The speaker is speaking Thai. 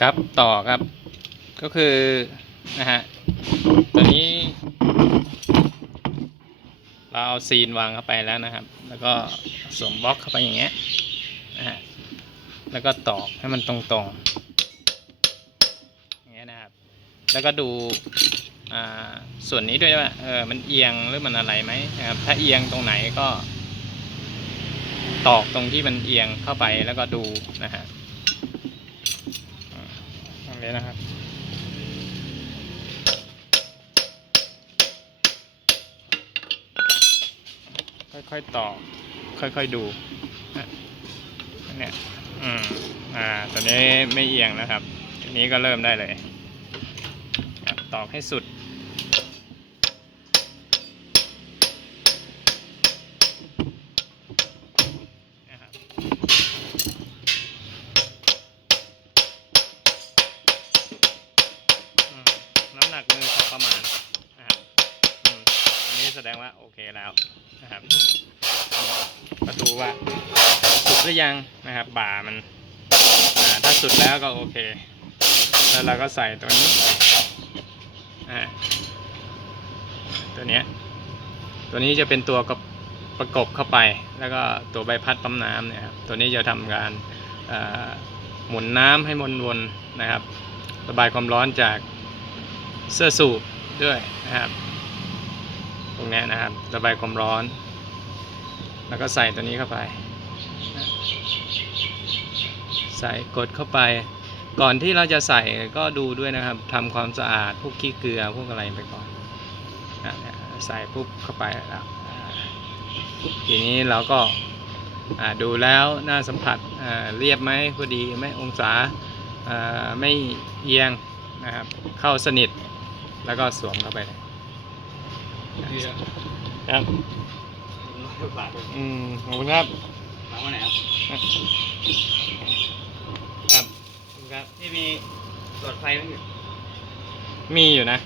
ครับต่อครับ ก็คือนะฮะตัวนี้ เราเอาซีนวางเข้าไปแล้วนะครับ แล้วก็สวมบล็อกเข้าไปอย่างเงี้ยนะฮะแล้วก็ตอกให้มันตรงๆอย่างเงี้ยนะครับ แล้วก็ดูอ่าส่วนนี้ด้วยว่าเออมันเอียงหรือมันอะไรไหมนะครับ ถ้าเอียงตรงไหนก็ ตอกตรงที่มันเอียงเข้าไปแล้วก็ดูนะฮะ เลยนะครับค่อยๆต่อค่อยๆดูเนี่ยอืมอ่า ตอนนี้ไม่เอียงนะครับทีนี้ก็เริ่มได้เลยตอกให้สุด หนักมือพอประมาณนะครับอันนี้แสดงว่าโอเคแล้วนะครับก็ดูว่าสุดหรือยังนะครับ บ่ามันอ่าถ้าสุดแล้วก็โอเค แล้วเราก็ใส่ตัวนี้อ่าตัวนี้ตัวนี้จะเป็นตัวกับประกบเข้าไป แล้วก็ตัวใบพัดปั๊มน้ำเนี่ยครับตัวนี้จะทำการหมุนน้ำให้วนๆนะครับ ระบายความร้อนจาก เสื้อสูบด้วยนะครับตรงเนี้ยนะครับระบายความร้อน แล้วก็ใส่ตัวนี้เข้าไป ใส่กดเข้าไป ก่อนที่เราจะใส่ก็ดูด้วยนะครับทำความสะอาดพวกขี้เกลือพวกอะไรไปก่อนใส่ปุ๊บเข้าไปแล้วทีนี้เราก็ดูแล้วหน้าสัมผัสเรียบไหมพอดีไหมองศาไม่เอียงนะครับเข้าสนิท แล้วก็สวมเข้าไปเลยครับอืมขอบคุณครับมาวันไหนครับครับขอบคุณครับที่มีหลอดไฟไหมอยู่มีอยู่นะ